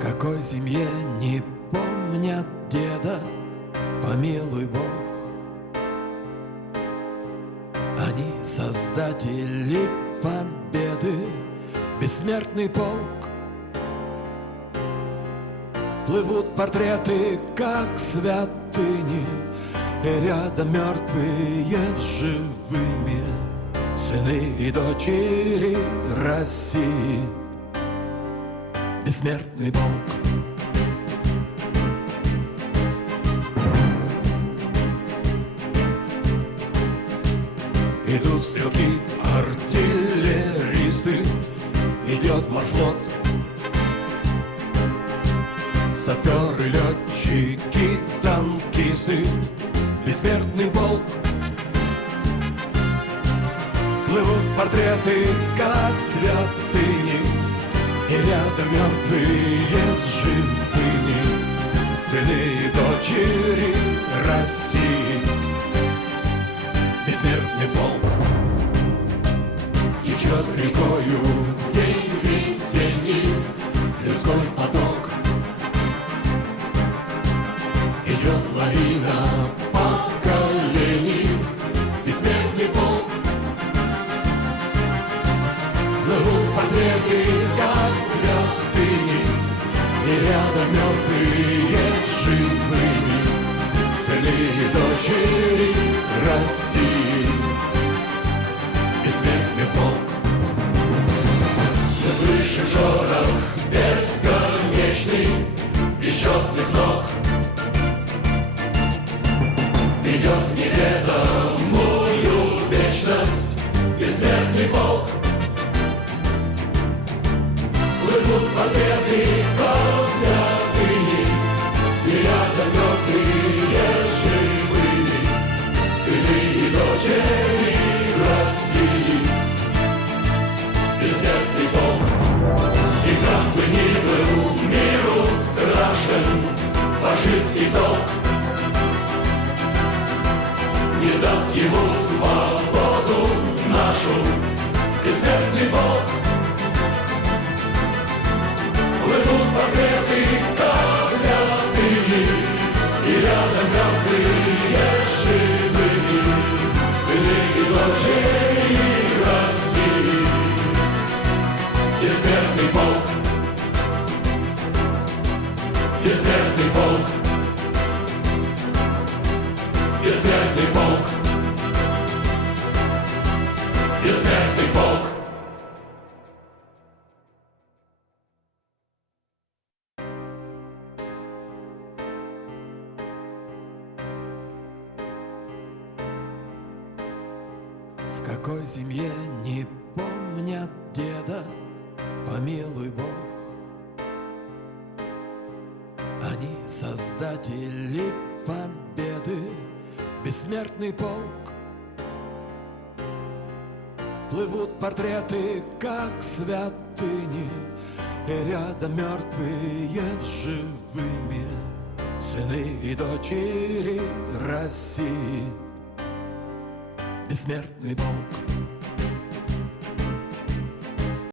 В какой семье не помнят деда, помилуй Бог. Они создатели победы, бессмертный полк. Плывут портреты, как святыни, и рядом мертвые с живыми, сыны и дочери России. Бессмертный полк. Идут стрелки, артиллеристы, идет морфлот. Саперы, летчики, танкисты, бессмертный полк. Плывут портреты, как святыни, и рядом мертвые с живыми, сыны и дочери России. Бессмертный полк. Течет рекою в день весенний людской поток. Идет лавина поколений, бессмертный полк. Плывут портреты, как святыни, и рядом мертвые с живыми, сыны и дочери России. Бессмертный полк. Мы слышим шорох бесконечный бесчетных ног. Идет в неведомую вечность бессмертный полк. Плывут портреты, как святыни, и рядом мертвые с живыми, сыны и дочери России. Бессмертный полк. И как бы ни был миру страшен фашистский толк, не сдаст ему свободу нашу бессмертный полк. Плывут портреты, как святыни, и рядом мертвые с живыми, сыны и дочери России. Бессмертный полк. Бессмертный полк. Бессмертный полк. Бессмертный полк. В какой семье не помнят деда, помилуй Бог. Они создатели победы, бессмертный полк. Плывут портреты, как святыни, и рядом мертвые с живыми, сыны и дочери России. Бессмертный полк.